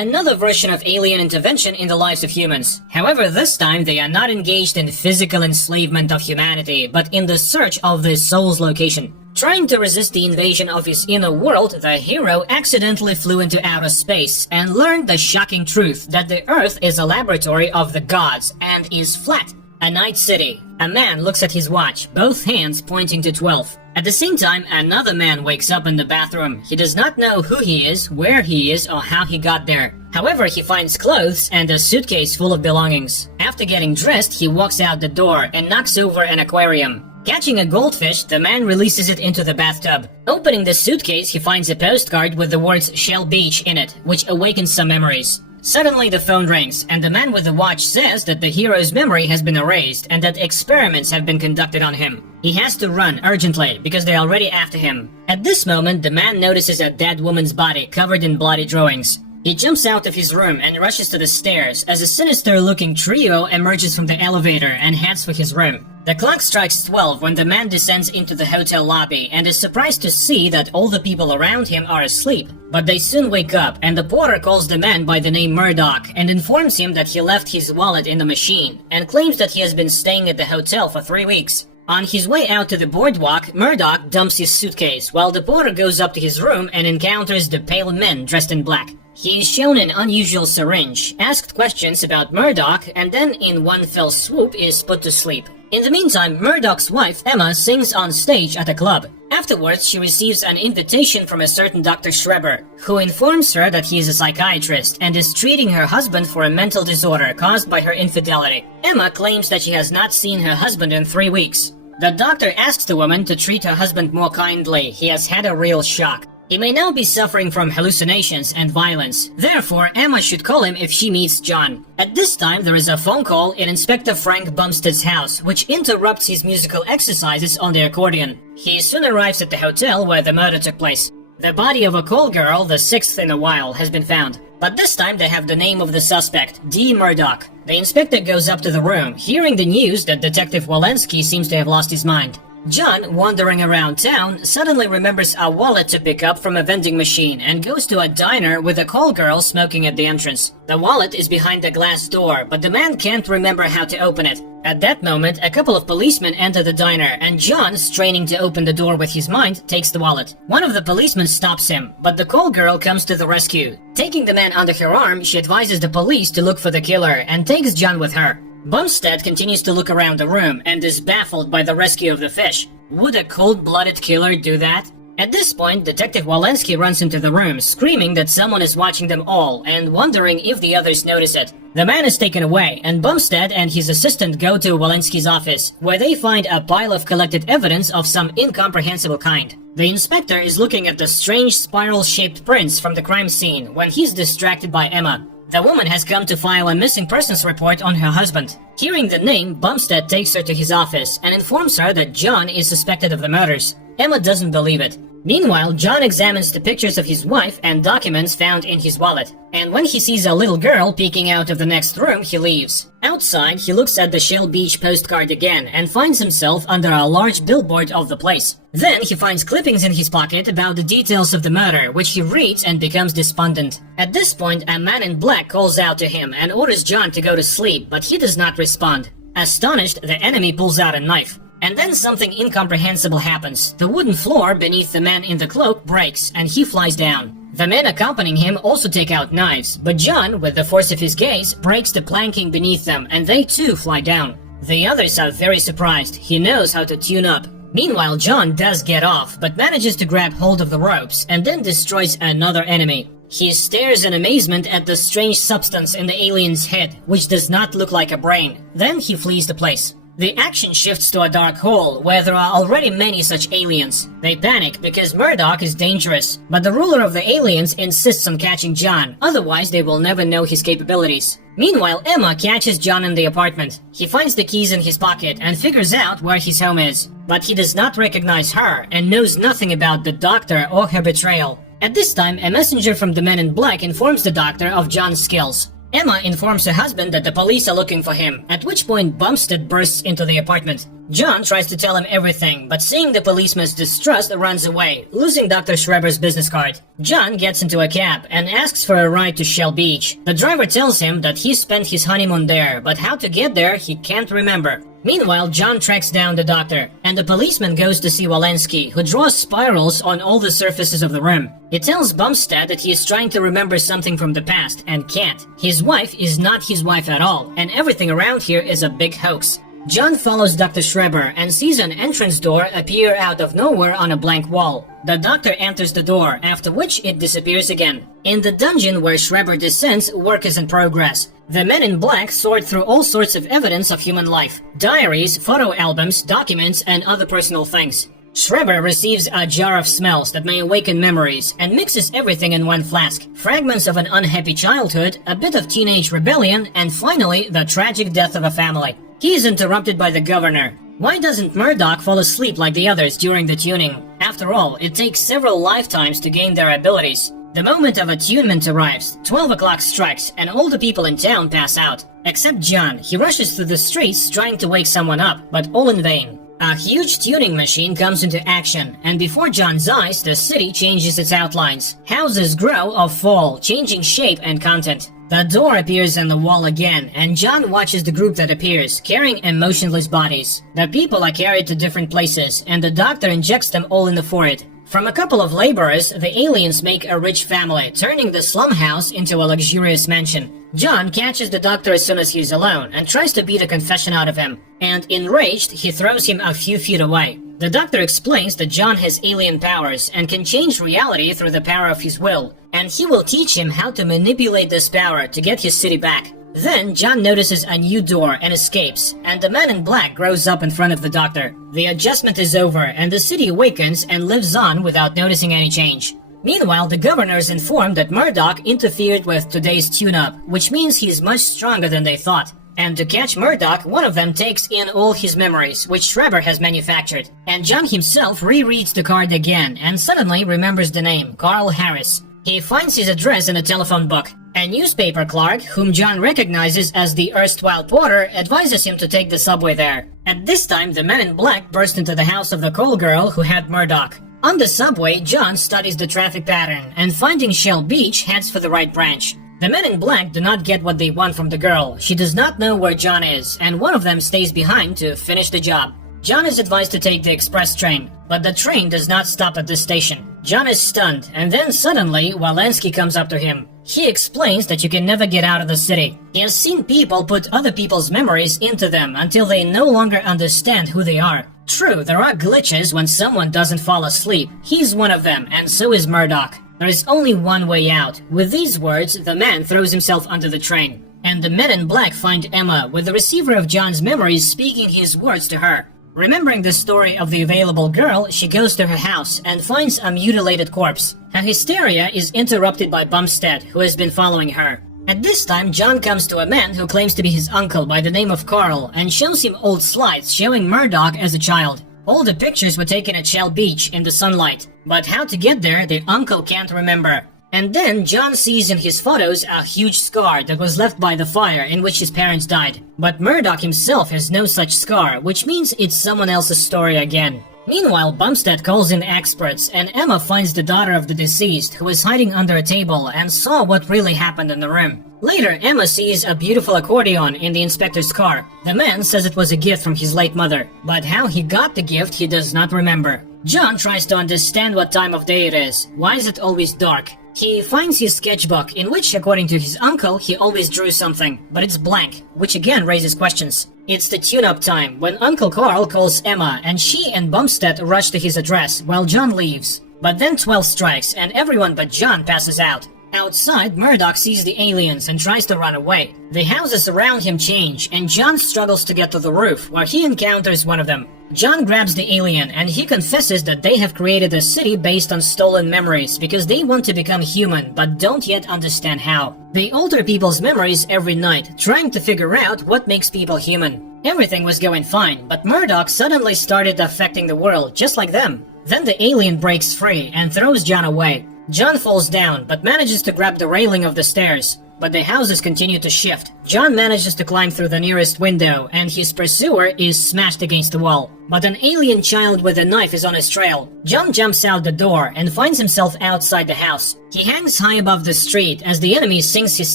Another version of alien intervention in the lives of humans. However, this time they are not engaged in physical enslavement of humanity, but in the search of the soul's location. Trying to resist the invasion of his inner world, the hero accidentally flew into outer space and learned the shocking truth that the Earth is a laboratory of the gods and is flat. A night city. A man looks at his watch, both hands pointing to 12. At the same time, another man wakes up in the bathroom. He does not know who he is, where he is, or how he got there. However, he finds clothes and a suitcase full of belongings. After getting dressed, he walks out the door and knocks over an aquarium. Catching a goldfish, the man releases it into the bathtub. Opening the suitcase, he finds a postcard with the words Shell Beach in it, which awakens some memories. Suddenly the phone rings, and the man with the watch says that the hero's memory has been erased and that experiments have been conducted on him. He has to run urgently because they're already after him. At this moment, the man notices a dead woman's body covered in bloody drawings. He jumps out of his room and rushes to the stairs as a sinister-looking trio emerges from the elevator and heads for his room. The clock strikes 12 when the man descends into the hotel lobby and is surprised to see that all the people around him are asleep. But they soon wake up, and the porter calls the man by the name Murdoch and informs him that he left his wallet in the machine and claims that he has been staying at the hotel for 3 weeks. On his way out to the boardwalk, Murdoch dumps his suitcase while the porter goes up to his room and encounters the pale men dressed in black. He is shown an unusual syringe, asked questions about Murdoch, and then in one fell swoop is put to sleep. In the meantime, Murdoch's wife, Emma, sings on stage at a club. Afterwards, she receives an invitation from a certain Dr. Schreber, who informs her that he is a psychiatrist and is treating her husband for a mental disorder caused by her infidelity. Emma claims that she has not seen her husband in 3 weeks. The doctor asks the woman to treat her husband more kindly. He has had a real shock. He may now be suffering from hallucinations and violence. Therefore, Emma should call him if she meets John. At this time, there is a phone call in Inspector Frank Bumstead's house, which interrupts his musical exercises on the accordion. He soon arrives at the hotel where the murder took place. The body of a call girl, the 6th in a while, has been found. But this time they have the name of the suspect, D. Murdoch. The inspector goes up to the room, hearing the news that Detective Walensky seems to have lost his mind. John, wandering around town, suddenly remembers a wallet to pick up from a vending machine and goes to a diner with a call girl smoking at the entrance. The wallet is behind a glass door, but the man can't remember how to open it. At that moment, a couple of policemen enter the diner, and John, straining to open the door with his mind, takes the wallet. One of the policemen stops him, but the call girl comes to the rescue. Taking the man under her arm, she advises the police to look for the killer and takes John with her. Bumstead continues to look around the room and is baffled by the rescue of the fish. Would a cold-blooded killer do that? At this point, Detective Walensky runs into the room, screaming that someone is watching them all and wondering if the others notice it. The man is taken away, and Bumstead and his assistant go to Walensky's office, where they find a pile of collected evidence of some incomprehensible kind. The inspector is looking at the strange spiral-shaped prints from the crime scene when he's distracted by Emma. The woman has come to file a missing persons report on her husband. Hearing the name, Bumstead takes her to his office and informs her that John is suspected of the murders. Emma doesn't believe it. Meanwhile, John examines the pictures of his wife and documents found in his wallet. And when he sees a little girl peeking out of the next room, he leaves. Outside, he looks at the Shell Beach postcard again and finds himself under a large billboard of the place. Then he finds clippings in his pocket about the details of the murder, which he reads and becomes despondent. At this point, a man in black calls out to him and orders John to go to sleep, but he does not respond. Astonished, the enemy pulls out a knife. And then something incomprehensible happens. The wooden floor beneath the man in the cloak breaks and he flies down. The men accompanying him also take out knives, but John, with the force of his gaze, breaks the planking beneath them and they too fly down. The others are very surprised. He knows how to tune up. Meanwhile, John does get off, but manages to grab hold of the ropes and then destroys another enemy. He stares in amazement at the strange substance in the alien's head, which does not look like a brain. Then he flees the place. The action shifts to a dark hole where there are already many such aliens. They panic because Murdoch is dangerous, but the ruler of the aliens insists on catching John, otherwise they will never know his capabilities. Meanwhile, Emma catches John in the apartment. He finds the keys in his pocket and figures out where his home is. But he does not recognize her and knows nothing about the doctor or her betrayal. At this time, a messenger from the Men in Black informs the doctor of John's skills. Emma informs her husband that the police are looking for him, at which point Bumstead bursts into the apartment. John tries to tell him everything, but seeing the policeman's distrust runs away, losing Dr. Schreber's business card. John gets into a cab and asks for a ride to Shell Beach. The driver tells him that he spent his honeymoon there, but how to get there he can't remember. Meanwhile, John tracks down the doctor, and the policeman goes to see Walensky, who draws spirals on all the surfaces of the room. He tells Bumstead that he is trying to remember something from the past, and can't. His wife is not his wife at all, and everything around here is a big hoax. John follows Dr. Schreber and sees an entrance door appear out of nowhere on a blank wall. The doctor enters the door, after which it disappears again. In the dungeon where Schreber descends, work is in progress. The men in black sort through all sorts of evidence of human life. Diaries, photo albums, documents, and other personal things. Schreber receives a jar of smells that may awaken memories and mixes everything in one flask. Fragments of an unhappy childhood, a bit of teenage rebellion, and finally, the tragic death of a family. He is interrupted by the governor. Why doesn't Murdoch fall asleep like the others during the tuning? After all, it takes several lifetimes to gain their abilities. The moment of attunement arrives, 12 o'clock strikes, and all the people in town pass out. Except John. He rushes through the streets trying to wake someone up, but all in vain. A huge tuning machine comes into action, and before John's eyes, the city changes its outlines. Houses grow or fall, changing shape and content. The door appears on the wall again, and John watches the group that appears, carrying emotionless bodies. The people are carried to different places, and the doctor injects them all in the forehead. From a couple of laborers, the aliens make a rich family, turning the slum house into a luxurious mansion. John catches the doctor as soon as he's alone, and tries to beat a confession out of him. And enraged, he throws him a few feet away. The doctor explains that John has alien powers and can change reality through the power of his will, and he will teach him how to manipulate this power to get his city back. Then John notices a new door and escapes, and the man in black grows up in front of the doctor. The adjustment is over, and the city awakens and lives on without noticing any change. Meanwhile, the governor is informed that Murdoch interfered with today's tune-up, which means he's much stronger than they thought. And to catch Murdoch, one of them takes in all his memories, which Schreber has manufactured. And John himself rereads the card again, and suddenly remembers the name, Carl Harris. He finds his address in a telephone book. A newspaper clerk, whom John recognizes as the erstwhile porter, advises him to take the subway there. At this time, the man in black burst into the house of the call girl who had Murdoch. On the subway, John studies the traffic pattern, and finding Shell Beach, heads for the right branch. The men in black do not get what they want from the girl. She does not know where John is, and one of them stays behind to finish the job. John is advised to take the express train, but the train does not stop at this station. John is stunned, and then suddenly, Walensky comes up to him. He explains that you can never get out of the city. He has seen people put other people's memories into them until they no longer understand who they are. True, there are glitches when someone doesn't fall asleep. He's one of them, and so is Murdoch. There is only one way out. With these words, the man throws himself under the train. And the men in black find Emma, with the receiver of John's memories speaking his words to her. Remembering the story of the available girl, she goes to her house and finds a mutilated corpse. Her hysteria is interrupted by Bumstead, who has been following her. At this time, John comes to a man who claims to be his uncle by the name of Carl and shows him old slides showing Murdoch as a child. All the pictures were taken at Shell Beach in the sunlight, but how to get there the uncle can't remember. And then John sees in his photos a huge scar that was left by the fire in which his parents died. But Murdoch himself has no such scar, which means it's someone else's story again. Meanwhile, Bumstead calls in experts, and Emma finds the daughter of the deceased, who was hiding under a table and saw what really happened in the room. Later, Emma sees a beautiful accordion in the inspector's car. The man says it was a gift from his late mother, but how he got the gift he does not remember. John tries to understand what time of day it is. Why is it always dark? He finds his sketchbook, in which, according to his uncle, he always drew something, but it's blank, which again raises questions. It's the tune-up time, when Uncle Carl calls Emma, and she and Bumstead rush to his address, while John leaves. But then 12 strikes, and everyone but John passes out. Outside, Murdoch sees the aliens and tries to run away. The houses around him change, and John struggles to get to the roof, where he encounters one of them. John grabs the alien, and he confesses that they have created a city based on stolen memories because they want to become human, but don't yet understand how. They alter people's memories every night, trying to figure out what makes people human. Everything was going fine, but Murdoch suddenly started affecting the world, just like them. Then the alien breaks free and throws John away. John falls down, but manages to grab the railing of the stairs. But the houses continue to shift. John manages to climb through the nearest window, and his pursuer is smashed against the wall. But an alien child with a knife is on his trail. John jumps out the door and finds himself outside the house. He hangs high above the street as the enemy sinks his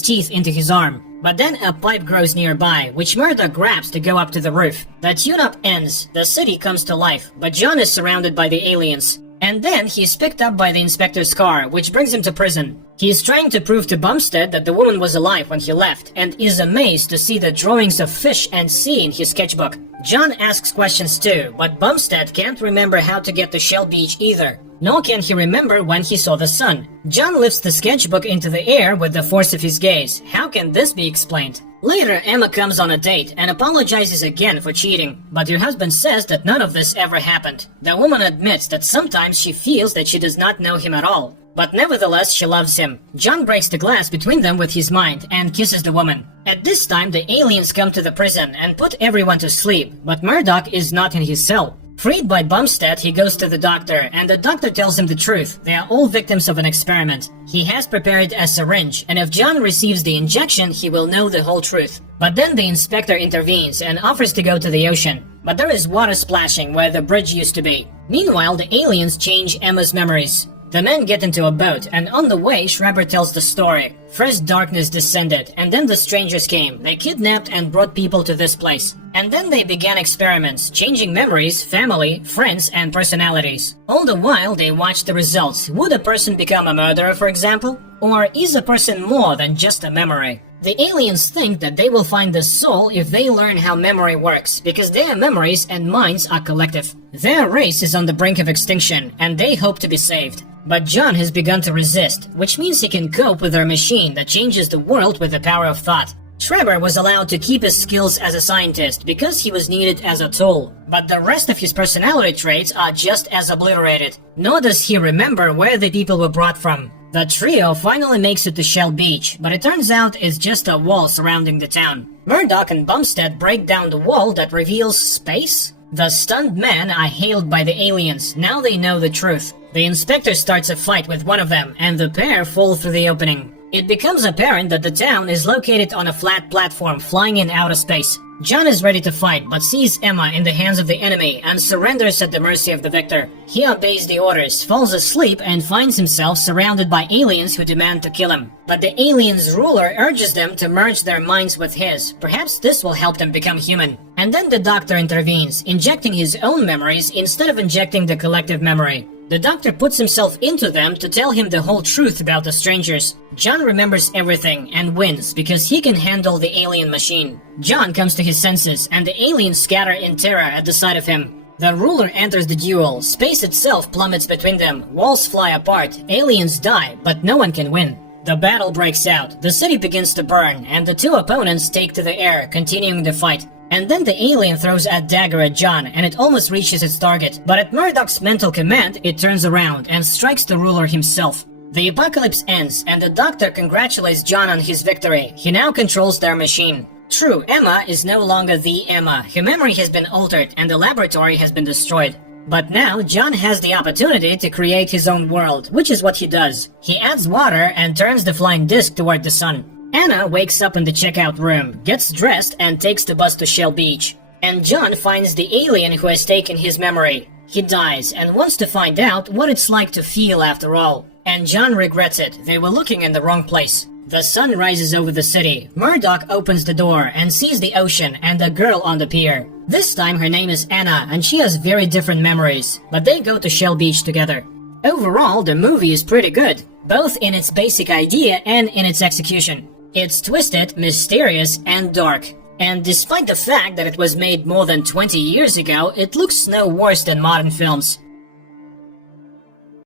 teeth into his arm. But then a pipe grows nearby, which Murdoch grabs to go up to the roof. The tune-up ends, the city comes to life, but John is surrounded by the aliens. And then he is picked up by the inspector's car, which brings him to prison. He is trying to prove to Bumstead that the woman was alive when he left, and is amazed to see the drawings of fish and sea in his sketchbook. John asks questions too, but Bumstead can't remember how to get to Shell Beach either. Nor can he remember when he saw the sun. John lifts the sketchbook into the air with the force of his gaze. How can this be explained? Later, Emma comes on a date and apologizes again for cheating, but her husband says that none of this ever happened. The woman admits that sometimes she feels that she does not know him at all, but nevertheless she loves him. John breaks the glass between them with his mind and kisses the woman. At this time, the aliens come to the prison and put everyone to sleep, but Murdoch is not in his cell. Freed by Bumstead, he goes to the doctor, and the doctor tells him the truth. They are all victims of an experiment. He has prepared a syringe, and if John receives the injection, he will know the whole truth. But then the inspector intervenes and offers to go to the ocean. But there is water splashing where the bridge used to be. Meanwhile, the aliens change Emma's memories. The men get into a boat, and on the way, Schreiber tells the story. Fresh darkness descended, and then the strangers came. They kidnapped and brought people to this place. And then they began experiments, changing memories, family, friends, and personalities. All the while, they watched the results. Would a person become a murderer, for example? Or is a person more than just a memory? The aliens think that they will find the soul if they learn how memory works, because their memories and minds are collective. Their race is on the brink of extinction, and they hope to be saved. But John has begun to resist, which means he can cope with their machine that changes the world with the power of thought. Schreiber was allowed to keep his skills as a scientist because he was needed as a tool, but the rest of his personality traits are just as obliterated. Nor does he remember where the people were brought from. The trio finally makes it to Shell Beach, but it turns out it's just a wall surrounding the town. Murdoch and Bumstead break down the wall that reveals space? The stunned men are hailed by the aliens. Now they know the truth. The inspector starts a fight with one of them, and the pair fall through the opening. It becomes apparent that the town is located on a flat platform flying in outer space. John is ready to fight, but sees Emma in the hands of the enemy and surrenders at the mercy of the victor. He obeys the orders, falls asleep, and finds himself surrounded by aliens who demand to kill him. But the aliens' ruler urges them to merge their minds with his. Perhaps this will help them become human. And then the doctor intervenes, injecting his own memories instead of injecting the collective memory. The doctor puts himself into them to tell him the whole truth about the strangers. John remembers everything and wins because he can handle the alien machine. John comes to his senses, and the aliens scatter in terror at the sight of him. The ruler enters the duel. Space itself plummets between them. Walls fly apart. Aliens die, but no one can win. The battle breaks out. The city begins to burn, and the two opponents take to the air, continuing the fight. And then the alien throws a dagger at John, and it almost reaches its target. But at Murdoch's mental command, it turns around and strikes the ruler himself. The apocalypse ends, and the doctor congratulates John on his victory. He now controls their machine. True, Emma is no longer the Emma. Her memory has been altered, and the laboratory has been destroyed. But now, John has the opportunity to create his own world, which is what he does. He adds water and turns the flying disc toward the sun. Anna wakes up in the checkout room, gets dressed, and takes the bus to Shell Beach. And John finds the alien who has taken his memory. He dies and wants to find out what it's like to feel after all. And John regrets it. They were looking in the wrong place. The sun rises over the city. Murdoch opens the door and sees the ocean and a girl on the pier. This time her name is Anna, and she has very different memories, but they go to Shell Beach together. Overall, the movie is pretty good, both in its basic idea and in its execution. It's twisted, mysterious, and dark. And despite the fact that it was made more than 20 years ago, it looks no worse than modern films.